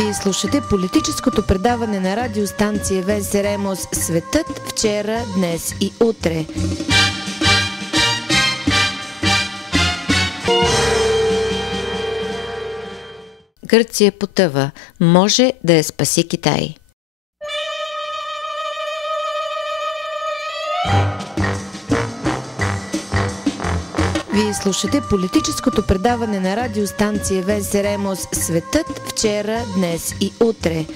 Вие слушате политическото предаване на радиостанция Венцеремос "Светът вчера, днес и утре". Гърция потъва. Може да я спаси Китай. Вие слушате политическото предаване на радиостанция Венцеремос "Светът вчера, днес и утре".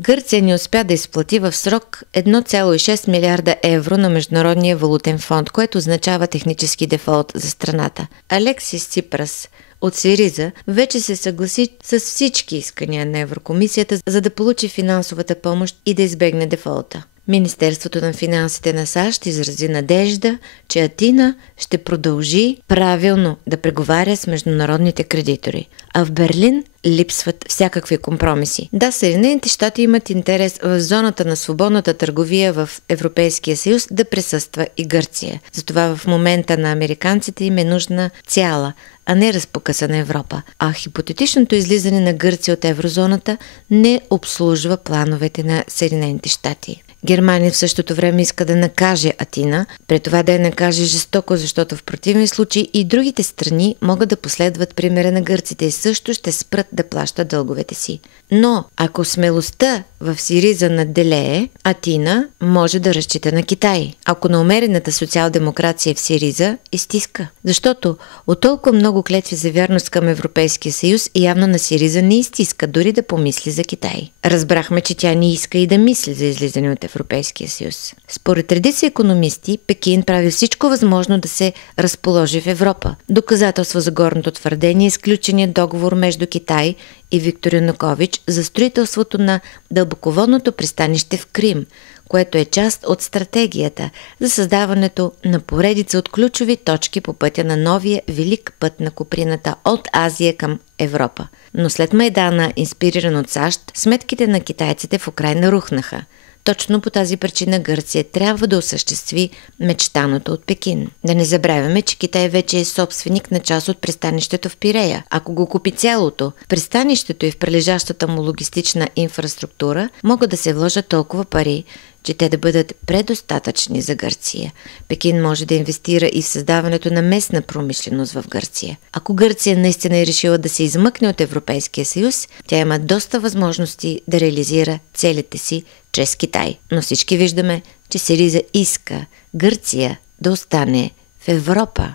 Гърция не успя да изплати в срок 1,6 милиарда евро на Международния валутен фонд, което означава технически дефолт за страната. Алексис Ципрас от Сириза вече се съгласи с всички искания на Еврокомисията, за да получи финансовата помощ и да избегне дефолта. Министерството на финансите на САЩ изрази надежда, че Атина ще продължи правилно да преговаря с международните кредитори. А в Берлин липсват всякакви компромиси. Да, Съединените щати имат интерес в зоната на свободната търговия в Европейския съюз да присъства и Гърция. Затова в момента на американците им е нужна цяла, а не разпокъсана Европа. А хипотетичното излизане на Гърция от еврозоната не обслужва плановете на Съединените щати. Германия в същото време иска да накаже Атина, при това да я накаже жестоко, защото в противен случай и другите страни могат да последват примера на гърците и също ще спрат да плащат дълговете си. Но ако смелостта в Сириза надделее, Атина може да разчита на Китай. Ако на умерената социал-демокрация в Сириза изтиска. Защото от толкова много клетви за вярност към Европейския съюз явно на Сириза не изтиска дори да помисли за Китай. Разбрахме, че тя не иска и да мисли за излизане от Европейския съюз. Според редица икономисти, Пекин прави всичко възможно да се разположи в Европа. Доказателство за горното твърдение е сключеният договор между Китай и Виктор Янукович за строителството на дълбоководното пристанище в Крим, което е част от стратегията за създаването на поредица от ключови точки по пътя на новия велик път на Куприната от Азия към Европа. Но след Майдана, инспириран от САЩ, сметките на китайците в Украйна рухнаха. Точно по тази причина Гърция трябва да осъществи мечтаното от Пекин. Да не забравяме, че Китай вече е собственик на част от пристанището в Пирея. Ако го купи цялото, в пристанището и в прилежащата му логистична инфраструктура могат да се вложат толкова пари, че те да бъдат предостатъчни за Гърция. Пекин може да инвестира и в създаването на местна промишленост в Гърция. Ако Гърция наистина е решила да се измъкне от Европейския съюз, тя има доста възможности да реализира целите си чрез Китай. Но всички виждаме, че Сириза иска Гърция да остане в Европа.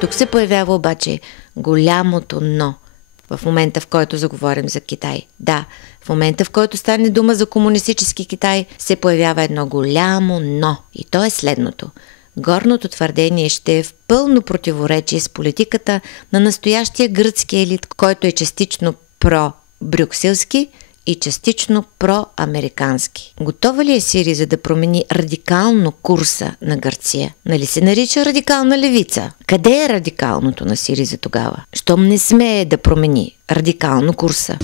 Тук се появява обаче голямото "но" в момента, в който заговорим за Китай. Да, в момента, в който стане дума за комунистически Китай, се появява едно голямо "но". И то е следното. Горното твърдение ще е в пълно противоречие с политиката на настоящия гръцки елит, който е частично про-брюкселски и частично проамерикански. Готова ли е Сириза да промени радикално курса на Гърция? Нали се нарича радикална левица? Къде е радикалното на Сириза тогава? Щом не смее да промени радикално курса?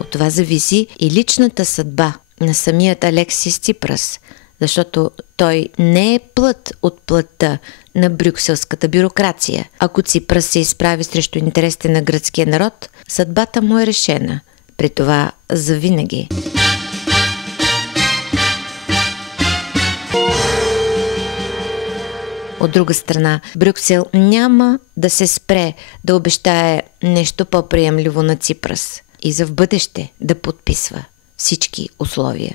От това зависи и личната съдба на самият Алексис Ципрас, защото той не е плът от плътта на брюкселската бюрокрация. Ако Ципрас се изправи срещу интересите на гръцкия народ, съдбата му е решена. При това завинаги. От друга страна, Брюксел няма да се спре да обещае нещо по-приемливо на Ципрас и за в бъдеще да подписва всички условия.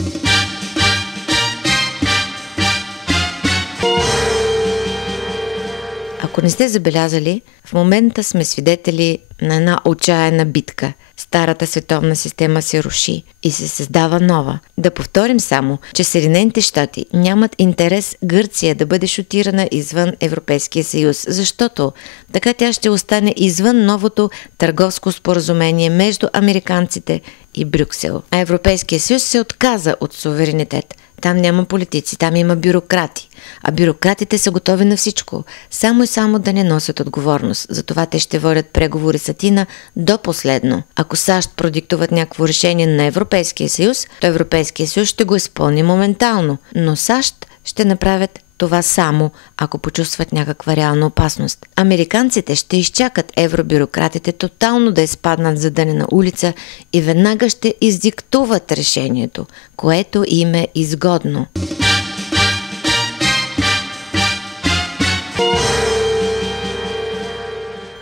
Ако не сте забелязали, в момента сме свидетели на една отчаяна битка. Старата световна система се руши и се създава нова. Да повторим само, че Съединените щати нямат интерес Гърция да бъде шутирана извън Европейския съюз, защото така тя ще остане извън новото търговско споразумение между американците и Брюксел. А Европейския съюз се отказа от суверенитет. Там няма политици, там има бюрократи. А бюрократите са готови на всичко, само и само да не носят отговорност. Затова те ще водят преговори с Атина до последно. Ако САЩ продиктуват някакво решение на Европейския съюз, то Европейския съюз ще го изпълни моментално. Но САЩ ще направят това само, ако почувстват някаква реална опасност. Американците ще изчакат евробюрократите тотално да изпаднат за дънена улица и веднага ще издиктуват решението, което им е изгодно.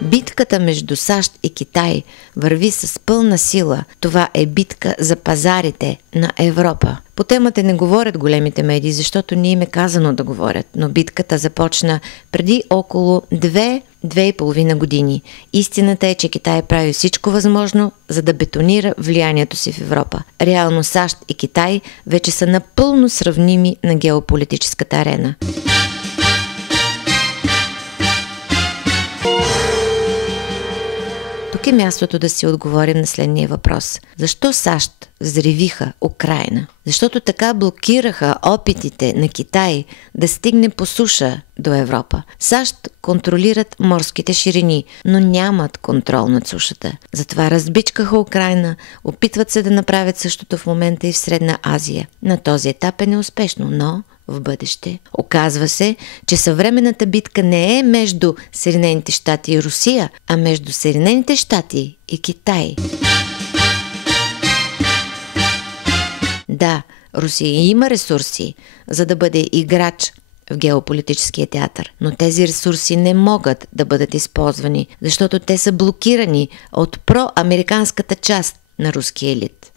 Битката между САЩ и Китай върви с пълна сила. Това е битка за пазарите на Европа. По темата не говорят големите медии, защото не им е казано да говорят, но битката започна преди около 2-2,5 години. Истината е, че Китай прави всичко възможно, за да бетонира влиянието си в Европа. Реално САЩ и Китай вече са напълно сравними на геополитическата арена. Тук е мястото да си отговорим на следния въпрос. Защо САЩ взривиха Украйна? Защото така блокираха опитите на Китай да стигне по суша до Европа. САЩ контролират морските ширини, но нямат контрол над сушата. Затова разбичкаха Украйна, опитват се да направят същото в момента и в Средна Азия. На този етап е неуспешно, но в бъдеще. Оказва се, че съвременната битка не е между Съединените щати и Русия, а между Съединените щати и Китай. Да, Русия има ресурси, за да бъде играч в геополитическия театър, но тези ресурси не могат да бъдат използвани, защото те са блокирани от проамериканската част на руския елит.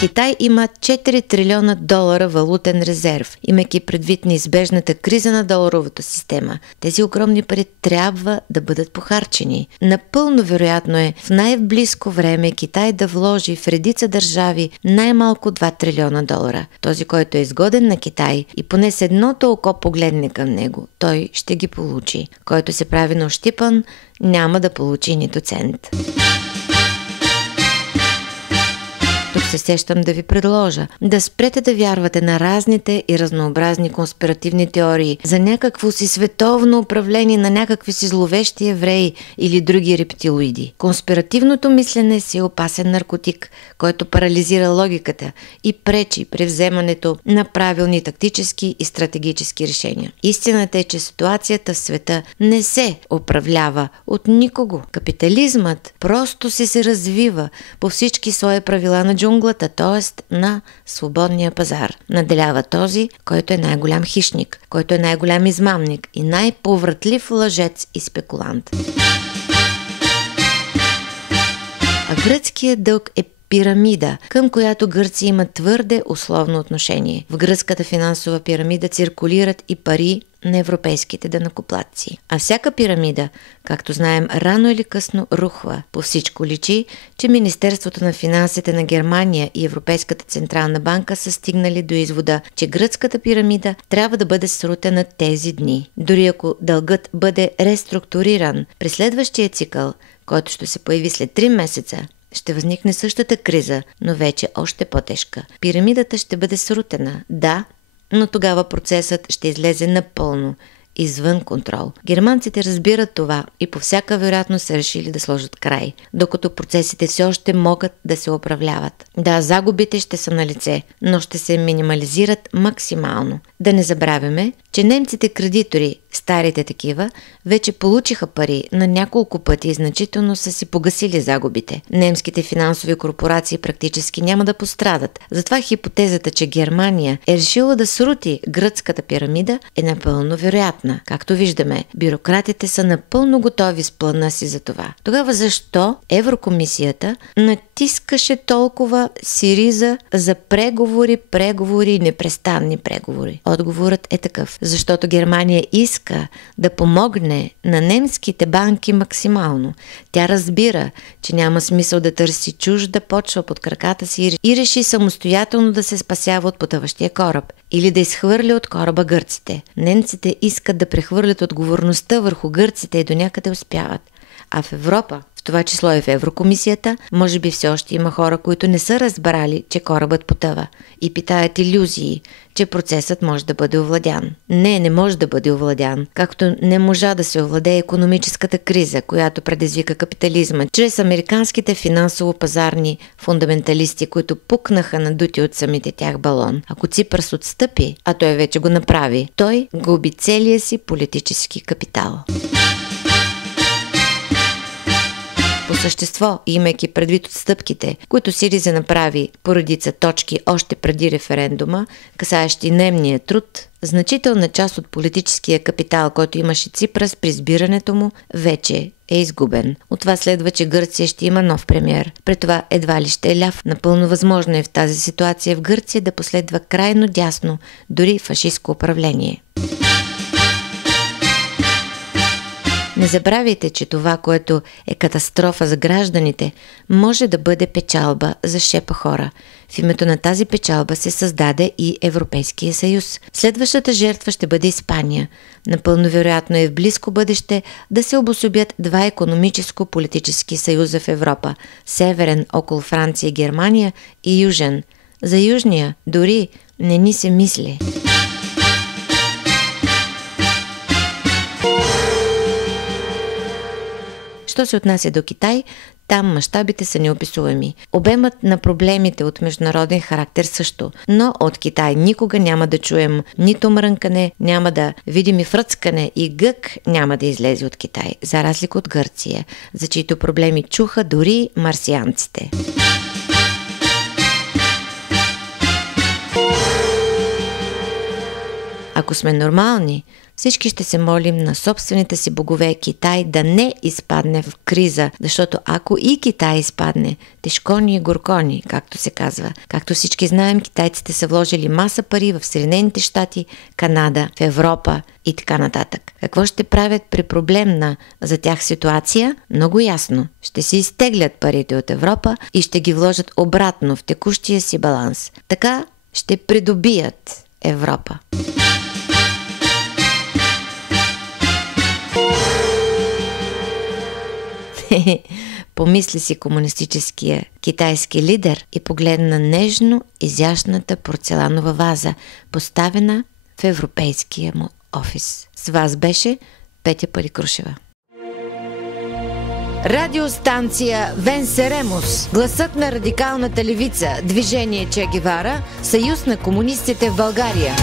Китай има 4 трилиона долара валутен резерв, имайки предвид неизбежната криза на доларовата система. Тези огромни пари трябва да бъдат похарчени. Напълно вероятно е в най-близко време Китай да вложи в редица държави най-малко 2 трилиона долара. Този, който е изгоден на Китай и поне с едното око погледне към него, той ще ги получи. Който се прави на ощипан, няма да получи нито цент. Тук се сещам да ви предложа да спрете да вярвате на разните и разнообразни конспиративни теории за някакво си световно управление на някакви си зловещи евреи или други рептилоиди. Конспиративното мислене си е опасен наркотик, който парализира логиката и пречи при вземането на правилни тактически и стратегически решения. Истината е, че ситуацията в света не се управлява от никого. Капитализмът просто се развива по всички свои правила на джунглата, т.е. на свободния пазар. Наделява този, който е най-голям хищник, който е най-голям измамник и най-повратлив лъжец и спекулант. А гръцкият дълг е пирамида, към която гърци имат твърде условно отношение. В гръцката финансова пирамида циркулират и пари на европейските данъкоплатци. А всяка пирамида, както знаем, рано или късно рухва. По всичко личи, че Министерството на финансите на Германия и Европейската централна банка са стигнали до извода, че гръцката пирамида трябва да бъде срутена тези дни. Дори ако дългът бъде реструктуриран през следващия цикъл, който ще се появи след 3 месеца, ще възникне същата криза, но вече още по-тежка. Пирамидата ще бъде срутена, да, но тогава процесът ще излезе напълно извън контрол. Германците разбират това и по всяка вероятност са решили да сложат край, докато процесите все още могат да се управляват. Да, загубите ще са на лице, но ще се минимализират максимално. Да не забравяме, че немците кредитори, старите такива, вече получиха пари на няколко пъти и значително са си погасили загубите. Немските финансови корпорации практически няма да пострадат. Затова хипотезата, че Германия е решила да срути гръцката пирамида, е напълно вероятна. Както виждаме, бюрократите са напълно готови с плана си за това. Тогава защо Еврокомисията натискаше толкова сириза за преговори и непрестанни преговори? Отговорът е такъв. Защото Германия иска да помогне на немските банки максимално. Тя разбира, че няма смисъл да търси чужда почва под краката си и реши самостоятелно да се спасява от потъващия кораб или да изхвърля от кораба гърците. Немците искат да прехвърлят отговорността върху гърците и до някъде успяват. А в Европа, в това число и в Еврокомисията, може би все още има хора, които не са разбрали, че корабът потъва и питаят илюзии, че процесът може да бъде овладян. Не може да бъде овладян, както не можа да се овладее икономическата криза, която предизвика капитализма, чрез американските финансово-пазарни фундаменталисти, които пукнаха надути от самите тях балон. Ако Ципрас отстъпи, а той вече го направи, той губи целия си политически капитал. По същество, имайки предвид отстъпките, които Сириза направи по редица точки още преди референдума, касаещи наемния труд, значителна част от политическия капитал, който имаше Ципрас при избирането му, вече е изгубен. От това следва, че Гърция ще има нов премиер. При това едва ли ще е ляв. Напълно възможно е в тази ситуация в Гърция да последва крайно дясно, дори фашистско управление. Не забравяйте, че това, което е катастрофа за гражданите, може да бъде печалба за шепа хора. В името на тази печалба се създаде и Европейския съюз. Следващата жертва ще бъде Испания. Напълно вероятно е в близко бъдеще да се обособят два икономическо-политически съюза в Европа – северен около Франция и Германия и южен. За южния дори не ни се мисли. Що се отнася до Китай, там мащабите са неописуеми. Обемът на проблемите от международен характер също, но от Китай никога няма да чуем нито мрънкане, няма да видим и фръцкане и гък няма да излезе от Китай, за разлика от Гърция, за чието проблеми чуха дори марсианците. Ако сме нормални, всички ще се молим на собствените си богове Китай да не изпадне в криза, защото ако и Китай изпадне, тежкони и горкони, както се казва. Както всички знаем, китайците са вложили маса пари в Съединените щати, Канада, в Европа и така нататък. Какво ще правят при проблемна за тях ситуация? Много ясно. Ще си изтеглят парите от Европа и ще ги вложат обратно в текущия си баланс. Така ще придобият Европа. Помисли си комунистическия китайски лидер и погледна нежно изящната порцеланова ваза, поставена в европейския му офис. С вас беше Петя Паликрушева. Радиостанция Венсеремус, гласът на радикалната левица, движение Че Гевара, съюз на комунистите в България.